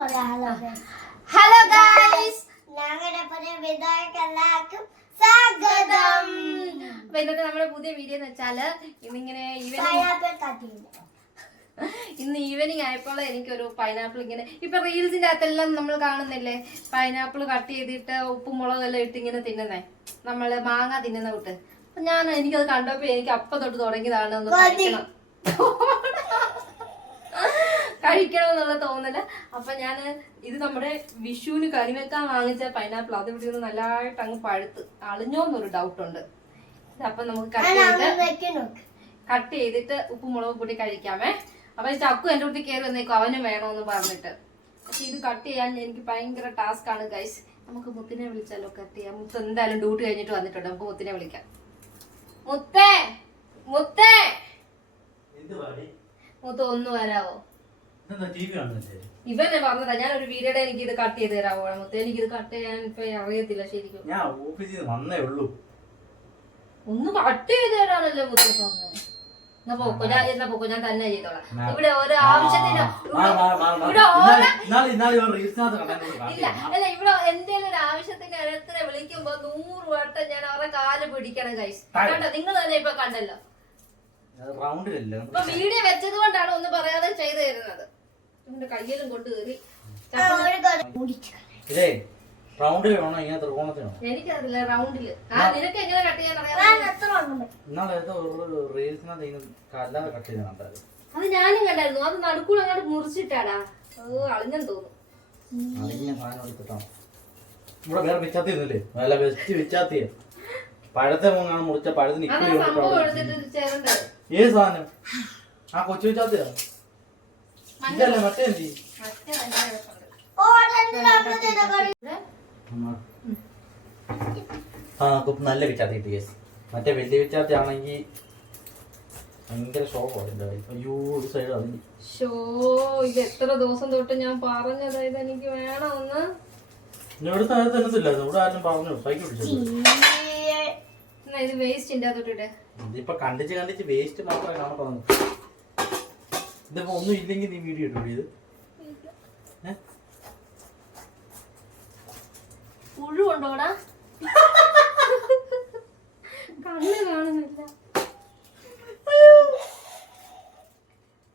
Hello guys ഞങ്ങളുടെ പുതിയ വിധവയ്ക്ക് എല്ലാവർക്കും സ്വാഗതം. അപ്പൊ ഇന്നത്തെ നമ്മുടെ പുതിയ വീഡിയോ എന്ന് വെച്ചാൽ ഇന്നിങ്ങനെ ഈവനിങ് ഇന്ന് ഈവനിങ് ആയപ്പോൾ എനിക്കൊരു പൈനാപ്പിൾ ഇങ്ങനെ ഇപ്പൊ റീൽസിന്റെ അകത്തെല്ലാം നമ്മൾ കാണുന്നില്ലേ? പൈനാപ്പിൾ കട്ട് ചെയ്തിട്ട് ഉപ്പും മുളകെല്ലാം ഇട്ട് ഇങ്ങനെ തിന്നുന്നേ. നമ്മൾ മാങ്ങ തിന്നുന്ന കൂട്ട്. അപ്പൊ ഞാൻ എനിക്കത് കണ്ടപ്പോ എനിക്ക് അപ്പൊ തൊട്ട് തുടങ്ങിയതാണ് ഒന്ന് കഴിക്കണം കഴിക്കണം എന്നുള്ള തോന്നൽ. അപ്പൊ ഞാൻ ഇത് നമ്മുടെ വിഷുവിന് കറിവെക്കാൻ വാങ്ങിച്ച പൈനാപ്പിൾ അത് ഇവിടെ നിന്ന് നല്ലതായിട്ട് അങ്ങ് പഴുത്ത് അളിഞ്ഞോന്നൊരു ഡൗട്ട് ഉണ്ട്. അപ്പൊ നമുക്ക് കട്ട് ചെയ്തിട്ട് ഉപ്പും മുളകും കൂടി കഴിക്കാമേ. അപ്പൊ ചക്കു എന്റെ കൂട്ടി കയറി വന്നേക്കും അവനും വേണമെന്ന് പറഞ്ഞിട്ട്. പക്ഷെ ഇത് കട്ട് ചെയ്യാൻ എനിക്ക് ഭയങ്കര ടാസ്ക് ആണ് ഗൈസ് നമുക്ക് മുത്തിനെ വിളിച്ചാലോ കട്ട് ചെയ്യാം. മുത്ത് എന്തായാലും ഡ്യൂട്ടി കഴിഞ്ഞിട്ട് വന്നിട്ടുണ്ട്. നമുക്ക് മുത്തിനെ വിളിക്കാം. മുത്തേ! മുത്തേ? മുത്ത് ഒന്ന് വരാവോ? ഇവനെ പറഞ്ഞതാ ഞാൻ ഒരു വീഡിയോടെ എനിക്ക് ഇത് കട്ട് ചെയ്ത് തരാവോ മുത്തേ. എനിക്ക് ഇത് കട്ട് ചെയ്യാൻ ഇപ്പൊ അറിയത്തില്ല ശരിക്കും. ഞാൻ ഓഫീസിൽ വന്നേ ഉള്ളൂ. ഒന്ന് കട്ട് ചെയ്ത് തരാണല്ലോ മുത്തേ പറഞ്ഞത് എന്നാ പോക്കോ ഞാൻ തന്നെ ചെയ്തോളാം. ഇവിടെ ആ, ആവശ്യത്തിന് ഇല്ല. അല്ല ഇവിടെ എന്തെങ്കിലും ഒരു ആവശ്യത്തിന് എത്ര വിളിക്കുമ്പോ നൂറ് വട്ടം ഞാൻ അവരുടെ കാൽ പിടിക്കണം കൈസ് കണ്ടോ? നിങ്ങൾ തന്നെ ഇപ്പൊ കണ്ടല്ലോ. ഇപ്പൊ വീഡിയോ വെച്ചത് കൊണ്ടാണ് ഒന്നും പറയാതെ ചെയ്തു തരുന്നത്. കയ്യിലും കൊണ്ട് കയറി. ആ, ഒരു കറി കുടിച്ചു ഇതേ റൗണ്ടിൽ വേണോ? ഇങ്ങനെ ത്രികോണത്തിനോ എനിക്കറിയില്ല റൗണ്ടിൽ ആ നിനക്ക് എങ്ങനെ കട്ട് ചെയ്യാൻ അറിയാം ഞാൻ എത്ര ഉണ്ട്? ഇന്നാളെ ഏതോ ഒരു റീൽസിനകത്ത് ഇങ്ങനെ കല്ലാതെ കട്ട് ചെയ്ത് കണ്ടായിരുന്നു അത് ഞാനും കണ്ടായിരുന്നു. അത് നടുക്കൂടെ അങ്ങോട്ട് മുറിച്ചിട്ടാടാ. ഓ അളിഞ്ഞെന്ന് തോന്നുന്നു. അതിങ്ങനെ സാധനം എടുത്തിട്ടാണ് ഇവിടെ വേറെ പിച്ചാത്തി ഒന്നുമില്ലേ? നല്ല ബെസ്റ്റ് പിച്ചാത്തിയ. പഴത്തെ മൂന്നാണ് മുറിച്ച പഴത്തിന് ഏത് സാധനം? ആ കൊച്ചു പിച്ചാത്തിയാ. ആ നല്ല പിച്ചാത്തി കിട്ടി കേസ് മറ്റേ വലിയ പിച്ചാത്തി ആണെങ്കിൽ ഭയങ്കര ഷോക്കോ എന്റെ അയ്യോ ഒരു സൈഡ് അതിന്. ഷോ ഇത് എത്ര ദിവസം തൊട്ട് ഞാൻ പറഞ്ഞതാ ഇത് എനിക്ക് വേണമെന്ന്. ഇവിടെ ആരും പറഞ്ഞു. സൈക്കിൾ ഇത് വേസ്റ്റിന്റെ അതൊട്ടിട്ടെ ഇതിപ്പോ കണ്ടിച്ച് കണ്ടിച്ച് വേസ്റ്റ് മാത്രമേ കാണാൻ പറഞ്ഞു ഇതിപ്പോ ഒന്നും ഇല്ലെങ്കിൽ നീ വീഡിയോ ഇട്ടു ഇത്. പുഴു ഉണ്ടോടാ? കണ്ണ് കാണുന്നില്ല.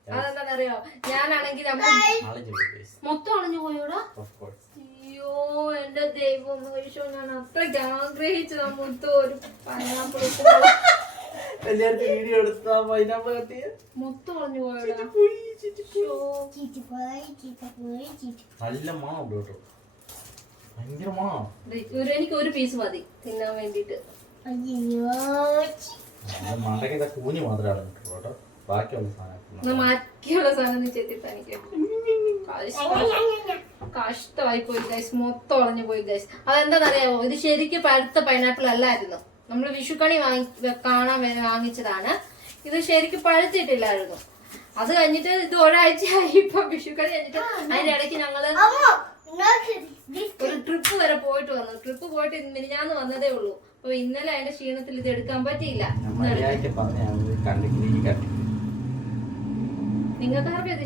അതെന്താണെന്നറിയോ? ഞാനാണെങ്കിൽ മൊത്തം അണഞ്ഞു പോയോടാ? അയ്യോ എന്റെ ദൈവം ഞാൻ അത്രയ്ക്ക് ആഗ്രഹിച്ചതാ മൊത്തം ഒരു പൈനാപ്പിൾ വീഡിയോ എടുത്താ പൈനാപ്പിൾ കട്ടിയ മൊത്തം പോയി ചീറ്റി നല്ല കേട്ടോ? ഭയങ്കര മണം എനിക്ക് ഒരു പീസ് മതി. തിന്നാൻ വേണ്ടിട്ട് അയ്യോ അത് മണ്ടയ്ക്ക് കൂഞ്ഞ് മാത്രമാണ് കേട്ടോ. ബാക്കിയുള്ള സാധനം സാധനം കഷ്ടമായി പോയി ഗൈസ് മൊത്തം ഒളഞ്ഞു പോയി ഗൈസ് അതെന്താണെന്നറിയാമോ ഇത് ശരിക്കും പഴുത്ത പൈനാപ്പിൾ അല്ലായിരുന്നു. നമ്മൾ വിഷുക്കണി വാങ്ങി കാണാൻ വാങ്ങിച്ചതാണ്. ഇത് ശരിക്കും പഴുത്തിട്ടില്ലായിരുന്നു. അത് കഴിഞ്ഞിട്ട് ഇത് ഒരാഴ്ചയായി ഇപ്പൊ വിഷുക്കണി കഴിഞ്ഞിട്ട് അതിന്റെ ഇടയ്ക്ക് ഞങ്ങൾ ഒരു ട്രിപ്പ് വരെ പോയിട്ട് വന്നു. ട്രിപ്പ് പോയിട്ട് മിനിഞ്ഞാന്ന് വന്നതേ ഉള്ളൂ. അപ്പൊ ഇന്നലെ അതിന്റെ ക്ഷീണത്തിൽ ഇത് എടുക്കാൻ പറ്റിയില്ല. നിങ്ങൾക്ക് ആർക്കും ഇത്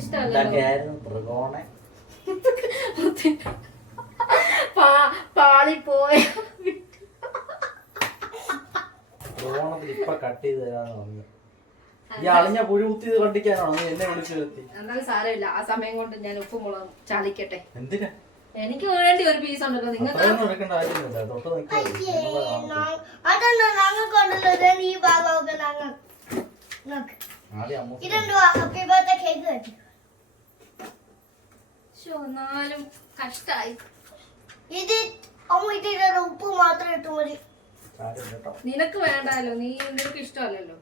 പാ- പാളിപ്പോയ ത്രികോണത്തിൽ ഇപ്പൊ കട്ട് ചെയ്ത് തരാന്ന് പറഞ്ഞു. ഈ അളിഞ്ഞ പുഴു കുത്തി കണ്ടിക്കാനാണോ? നീ എന്നെ വിളിച്ചു വരുത്തി. എന്നാലും സാരമില്ല. ആ സമയം കൊണ്ട് ഞാൻ ഉപ്പുമുളകും ചാലിക്കട്ടെ. എന്തിനാ? എനിക്ക് വേണ്ടി ഒരു പീസ് ഉണ്ടല്ലോ. നിങ്ങൾക്ക് അത്രയൊന്നും എടുക്കേണ്ട കാര്യമില്ല തൊട്ട് നിൽക്കുക അതൊന്നും ഞങ്ങൾക്കുണ്ടല്ലോ. ഈ ഭാഗമൊക്കെ ഞങ്ങൾ നോക്ക് ആദ്യം അമ്മ ഇതെന്തോ ഹാപ്പി ബർത്ത്ഡേ കേക്ക് ശോ, എന്നാലും കഷ്ടായി. ഇത് അമ്മ ഇതിന്റെ ഉപ്പ് മാത്രം ഇട്ടു മതി. നിനക്ക് വേണ്ടല്ലോ നീ നിനക്ക് ഇഷ്ടമല്ലല്ലോ.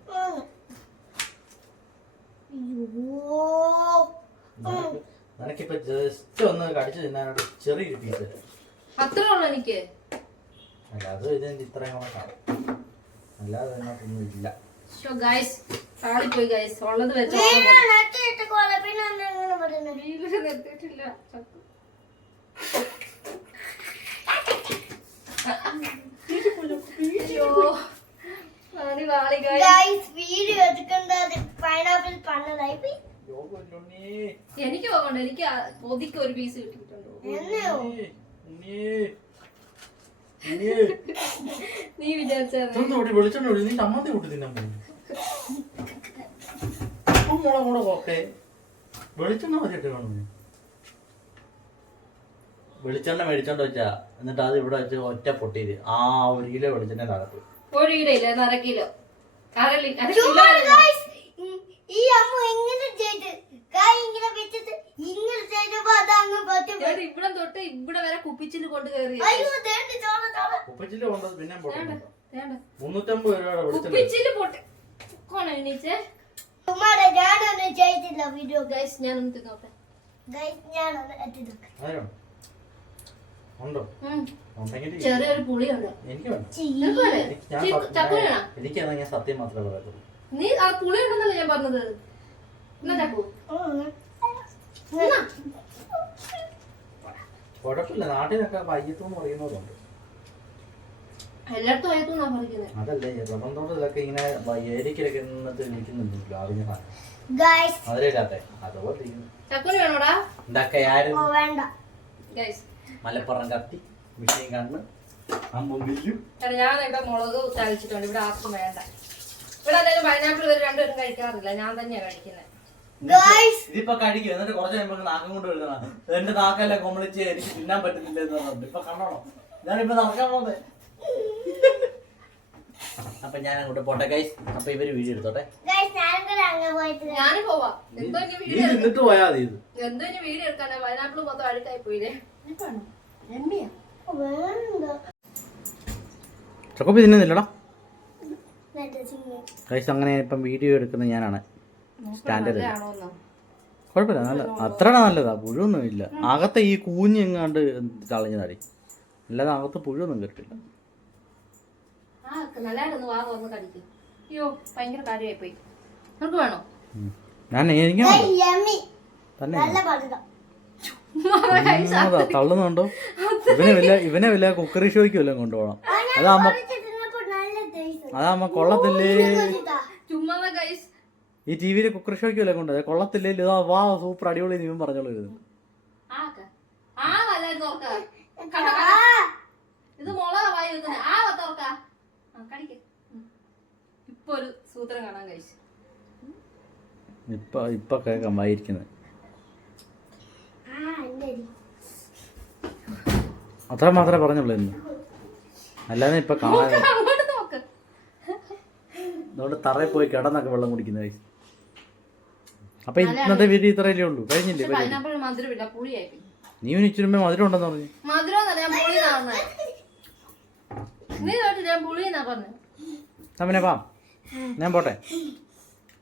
നിനക്കിപ്പോ ജസ്റ്റ് ഒന്ന് കടിച്ചു തിന്നാനായിട്ട് ചെറിയൊരു പീസ് അത്രേ ഉള്ളൂ എനിക്ക്. അല്ല അത് ഇതിന്റെ ഇത്രയും കാണും. അല്ലാതെ അതിനകത്തൊന്നും ഇല്ല. ഗൈസ് താളിപ്പോയി ഗൈസ് ഉള്ളത് വെച്ചോ വീട്ടിൽ നിർത്തിയിട്ടില്ല ചക്കു. അയ്യോ ഗൈസ് വീഡിയോ എടുക്കേണ്ടത് പൈനാപ്പിൾ പണ്ണതായി പോയി യോഗുണ്ണി എനിക്ക് പോകണ്ട എനിക്ക് പൊതിക്ക് ഒരു പീസ് കിട്ടിയിട്ടുണ്ട്? നീ വിചാരിച്ചു നീ ചമ്മന്തി കൂട്ടി തിന്നാൻ പോകും മുള മുള ഓക്കെ വെളിച്ചെണ്ണ കാണുന്നു. വെളിച്ചെണ്ണ മേടിച്ചോണ്ട് വെച്ചാ. എന്നിട്ട് അത് ഇവിടെ വെച്ച് ഒറ്റ പൊട്ടിയത് ആ ഒരു കിലോ വെളിച്ചെണ്ണ നടക്കും ഒരു കിലോ ഇല്ല? അര കിലോ. ഈ- ഈ അമ്മ എങ്ങനെ ചെയ്ത്? കൈ ഇങ്ങനെ വെച്ചിട്ട് ഇങ്ങനെ ചെയ്തപ്പോ അത് അങ്ങ് പറ്റി. ഇവിടെ തൊട്ട് ഇവിടെ വരെ കുപ്പിച്ചിൽ കൊണ്ട് കയറി ഉപ്പച്ചിൽ കൊണ്ടത് പിന്നെ മുന്നൂറ്റമ്പത് രൂപയുടെ കുപ്പിച്ചിൽ പൊട്ടി. എണീച്ചേ. ചുമ്മാടെ ഞാനൊന്നും ചെയ്തില്ല വീഡിയോ ഗൈസ് ഞാൻ ഒന്ന് തിന്നോട്ടെ. ഗൈസ് ഞാനൊന്ന് എത്തിനോക്കാം ആരാണ്? ഉണ്ടോ? ചെറിയൊരു പുളിയുണ്ട്. എനിക്ക് വേണം നിനക്ക് വേണേ? ഞാൻ സത്യം- ചക്കു ഞാൻ സത്യം മാത്രമേ പറയത്തുള്ളൂ. നീ ആ പുളി ഉണ്ടെന്നല്ലേ ഞാൻ പറഞ്ഞത്? എന്നാ ചാക്കു? കുഴപ്പമില്ല. നാട്ടിലൊക്കെ വയ്യത്തെന്ന് പറയുന്നവരുണ്ട്. എല്ലായിടത്തും അതല്ലേ ഈ റബ്ബർ തോട്ടത്തിലൊക്കെ ഇങ്ങനെ ഏരിക്കലൊക്കെ നിന്നിട്ട് അതുപോലെ ഇരിക്കുന്നു. ചക്കുന് വേണോടാ? ഇതൊക്കെ ആരും? ഓ വേണ്ട. ഗൈസ് മലപ്പുറം കത്തി വിഷയം കണ്ണ് അമ്പും വില്ലും. കാരണം ഞാൻ ഇവിടെ മുളക് ചാലിച്ചിട്ടുണ്ട് ഇവിടെ ആർക്കും വേണ്ട. ഇവിടെ എന്തായാലും പൈനാപ്പിൾ ഇവർ രണ്ടുപേരും കഴിക്കാറില്ല. ഞാൻ തന്നെയാണ് കഴിക്കുന്നത് ഇതിപ്പോ കഴിക്കും. എന്നിട്ട് കുറച്ച് കഴിയുമ്പോ നാക്കം കൊണ്ട് എഴുതണം എന്റെ നാക്കെല്ലാം കൊമളിച്ച് എനിക്ക് തിന്നാൻ പറ്റുന്നില്ല എന്ന് പറഞ്ഞിട്ട്. ഇപ്പൊ കണ്ടോണോ ഞാനിപ്പോ നടക്കാൻ പോകുന്നത് അപ്പൊ ഞാൻ അങ്ങോട്ട് പോട്ടെ ഗൈസ് അപ്പൊ ഇവർ വീഡിയോ എടുത്തോട്ടെ. പോയാ മതി ഇത്. എന്തോ വീഡിയോ എടുക്കാനാ? പൈനാപ്പിൾ മൊത്തം അഴുക്കായി പോയില്ലേ? ചക്കപ്പി തിന്നുന്നില്ലടാ. കഴിച്ച് അങ്ങനെ ഇപ്പം വീഡിയോ എടുക്കുന്നത് ഞാനാണ്. സ്റ്റാൻഡേർഡ് കുഴപ്പമില്ല നല്ല അത്ര നല്ലതാ പുഴുവൊന്നും ഇല്ല അകത്തെ ഈ കൂഞ്ഞ് എങ്ങാണ്ട് കളഞ്ഞതാടി അല്ലാതെ അകത്ത് പുഴുവൊന്നും കിട്ടില്ല ഞാൻ എനിക്ക് യമ്മി. തന്നെ തള്ളുന്നുണ്ടോ? ഇവനെ വല്ല ഇവനെ വല്ല കുക്കറി ഷോയ്ക്ക് വല്ലതും കൊണ്ടുപോകണം. അതാമ്മ അതാമ്മ കൊള്ളത്തില്ലേ? ഈ ടി വിയിലെ കുക്കറി ഷോയ്ക്ക് വല്ലതും കൊണ്ടുപോയി കൊള്ളത്തില്ലേ? ഇതാ വാ സൂപ്പർ അടിപൊളി നീ പറഞ്ഞോളൂ ഇത്. ഇപ്പൊ ഇപ്പൊ വല്ല തുറക്ക കണ്ടോ, കണ്ടോ? ഇത് മുളക വായി വെക്കുന്നത് ആ വ തുറക്ക ആ കടിക്ക് ഉം. ഇപ്പൊ ഒരു സൂത്രം കാണാൻ കഴിച്ചു ഇപ്പൊ ഇപ്പൊ കേൾക്കാം വായിരിക്കുന്നത് ആ എന്റെ അരി. അത്ര മാത്രമേ പറഞ്ഞുള്ളൂ ഇന്ന്. അല്ലാതെ ഇപ്പൊ കാണാൻ അതുകൊണ്ട് തറയിൽ പോയി കിടന്നൊക്കെ വെള്ളം കുടിക്കുന്ന guys. അപ്പൊ ഇന്നത്തെ വീഡിയോ ഇത്രയല്ലേ ഉള്ളൂ. കഴിഞ്ഞില്ലേ നീ ഇച്ചിരി മധുരം ഉണ്ടെന്ന് പറഞ്ഞു. എന്നാ തമ്മിനെ പാ. ഞാൻ പോട്ടെ.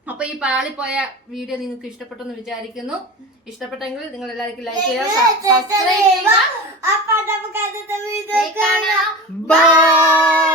അപ്പൊ ഈ പാളിപ്പോയ വീഡിയോ നിങ്ങൾക്ക് ഇഷ്ടപ്പെട്ടെന്ന് വിചാരിക്കുന്നു. ഇഷ്ടപ്പെട്ടെങ്കിൽ നിങ്ങൾ എല്ലാവർക്കും ലൈക്ക് ചെയ്യുക സബ്സ്ക്രൈബ് ചെയ്യുക. അപ്പൊ നമുക്ക് അടുത്ത വീഡിയോ കാണാം. ബൈ